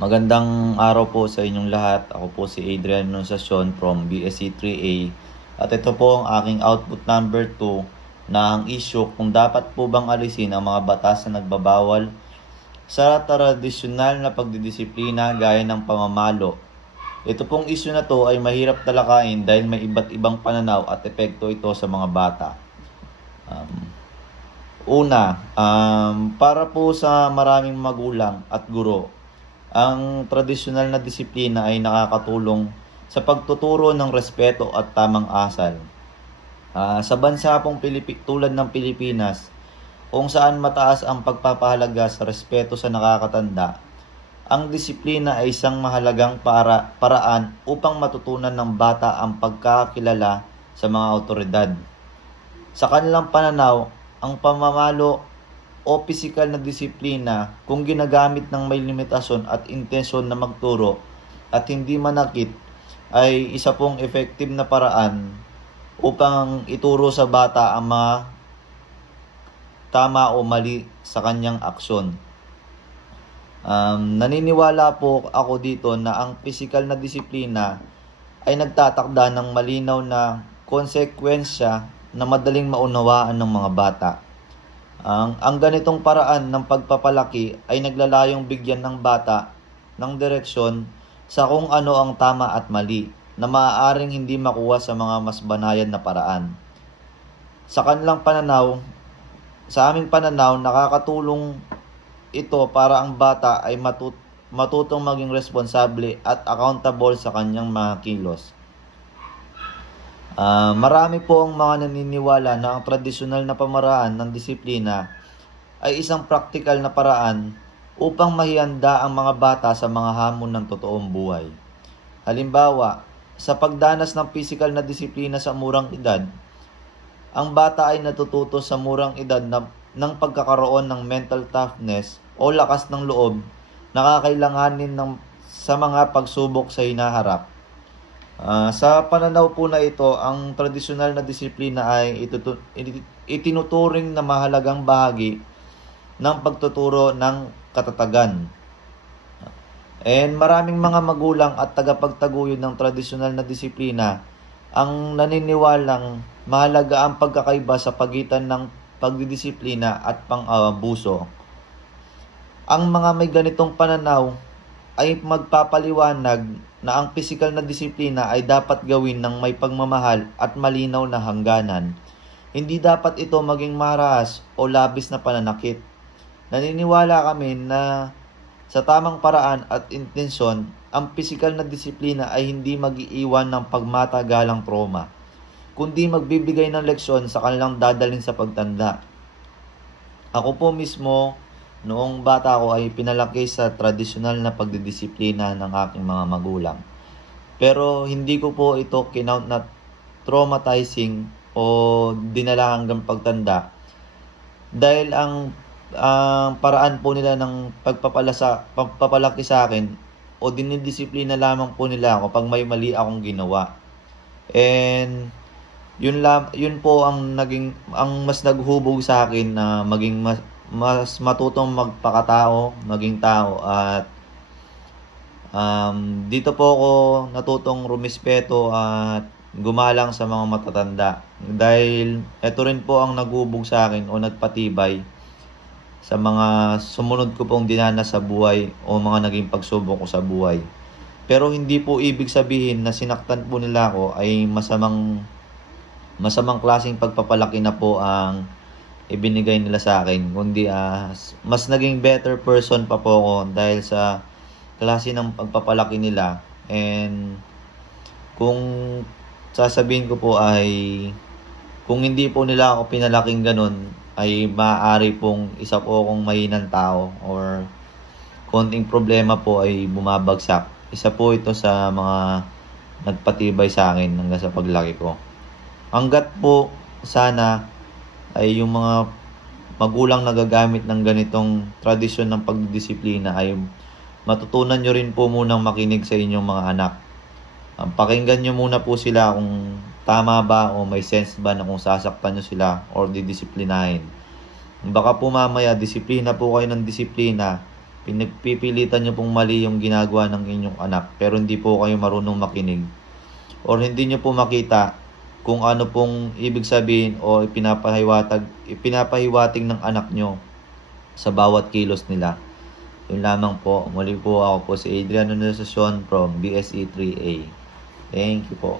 Magandang araw po sa inyong lahat. Ako po si Adrian Anunciacion from BSC 3A. At ito po ang aking output number 2 na ang issue kung dapat po bang alisin ang mga batas na nagbabawal sa tradisyonal na pagdidisiplina gaya ng pamamalo. Ito pong issue na to ay mahirap talakayin dahil may iba't ibang pananaw at epekto ito sa mga bata. Para po sa maraming magulang at guro, ang tradisyonal na disiplina ay nakakatulong sa pagtuturo ng respeto at tamang asal. Sa bansa pong tulad ng Pilipinas, kung saan mataas ang pagpapahalaga sa respeto sa nakakatanda, ang disiplina ay isang mahalagang paraan upang matutunan ng bata ang pagkakilala sa mga awtoridad. Sa kanilang pananaw, ang pamamalo o pisikal na disiplina kung ginagamit ng may limitasyon at intensyon na magturo at hindi manakit ay isa pong effective na paraan upang ituro sa bata ang mga tama o mali sa kanyang aksyon. Naniniwala po ako dito na ang pisikal na disiplina ay nagtatakda ng malinaw na konsekwensya na madaling maunawaan ng mga bata. Ang ganitong paraan ng pagpapalaki ay naglalayong bigyan ng bata ng direksyon sa kung ano ang tama at mali na maaaring hindi makuha sa mga mas banayan na paraan. Sa aming pananaw, nakakatulong ito para ang bata ay matutong maging responsable at accountable sa kanyang mga kilos. Marami po ang mga naniniwala na ang tradisyonal na pamaraan ng disiplina ay isang praktikal na paraan upang mahihanda ang mga bata sa mga hamon ng totoong buhay. Halimbawa, sa pagdanas ng pisikal na disiplina sa murang edad, ang bata ay natututo sa murang edad ng pagkakaroon ng mental toughness o lakas ng loob na kakailanganin sa mga pagsubok sa hinaharap. Sa pananaw po na ito, ang tradisyonal na disiplina ay itinuturing na mahalagang bahagi ng pagtuturo ng katatagan. And maraming mga magulang at tagapagtaguyod ng tradisyonal na disiplina ang naniniwalang mahalaga ang pagkakaiba sa pagitan ng pagdidisiplina at pang-abuso. Ang mga may ganitong pananaw ay magpapaliwanag na ang pisikal na disiplina ay dapat gawin ng may pagmamahal at malinaw na hangganan. Hindi dapat ito maging maras o labis na pananakit. Naniniwala kami na sa tamang paraan at intensyon, ang pisikal na disiplina ay hindi mag-iiwan ng pagmatagalang trauma, kundi magbibigay ng leksyon sa kanilang dadalhin sa pagtanda. Ako po mismo, noong bata ako ay pinalaki sa tradisyonal na pagdidisiplina ng aking mga magulang. Pero hindi ko po ito kinount na traumatizing o dinala hanggang pagtanda. Dahil ang paraan po nila ng pagpapalaki sa akin o dinidisiplina lamang po nila ako pag may mali akong ginawa. And yun po ang mas naghubog sa akin na maging mas matutong magpakatao, maging tao at dito po ako natutong rumispeto at gumalang sa mga matatanda. Dahil ito rin po ang naghubog sa akin o nagpatibay sa mga sumunod ko pong dinanas sa buhay o mga naging pagsubok ko sa buhay. Pero hindi po ibig sabihin na sinaktan po nila ako ay masamang klaseng pagpapalaki na po ang ibinigay nila sa akin, kundi mas naging better person pa po ako dahil sa klase ng pagpapalaki nila. And kung sasabihin ko po ay kung hindi po nila ako pinalaking ganun, ay maaari pong isa po akong mahinang tao or konting problema po ay bumabagsak. Isa po ito sa mga nagpatibay sa akin hanggang sa paglaki ko. Hanggat po sana ay yung mga magulang nagagamit ng ganitong tradisyon ng pagdidisiplina ay matutunan nyo rin po munang makinig sa inyong mga anak. Pakinggan nyo muna po sila kung tama ba o may sense ba na kung sasaktan nyo sila or didisiplinahin. Baka po mamaya disiplina po kayo ng disiplina pinagpipilitan nyo pong mali yung ginagawa ng inyong anak pero hindi po kayo marunong makinig or hindi nyo po makita kung ano pong ibig sabihin o ipinapahiwatig ng anak nyo sa bawat kilos nila. Yun lamang po. Muli po ako po si Adrian Nunesasyon from BSE 3A. Thank you po.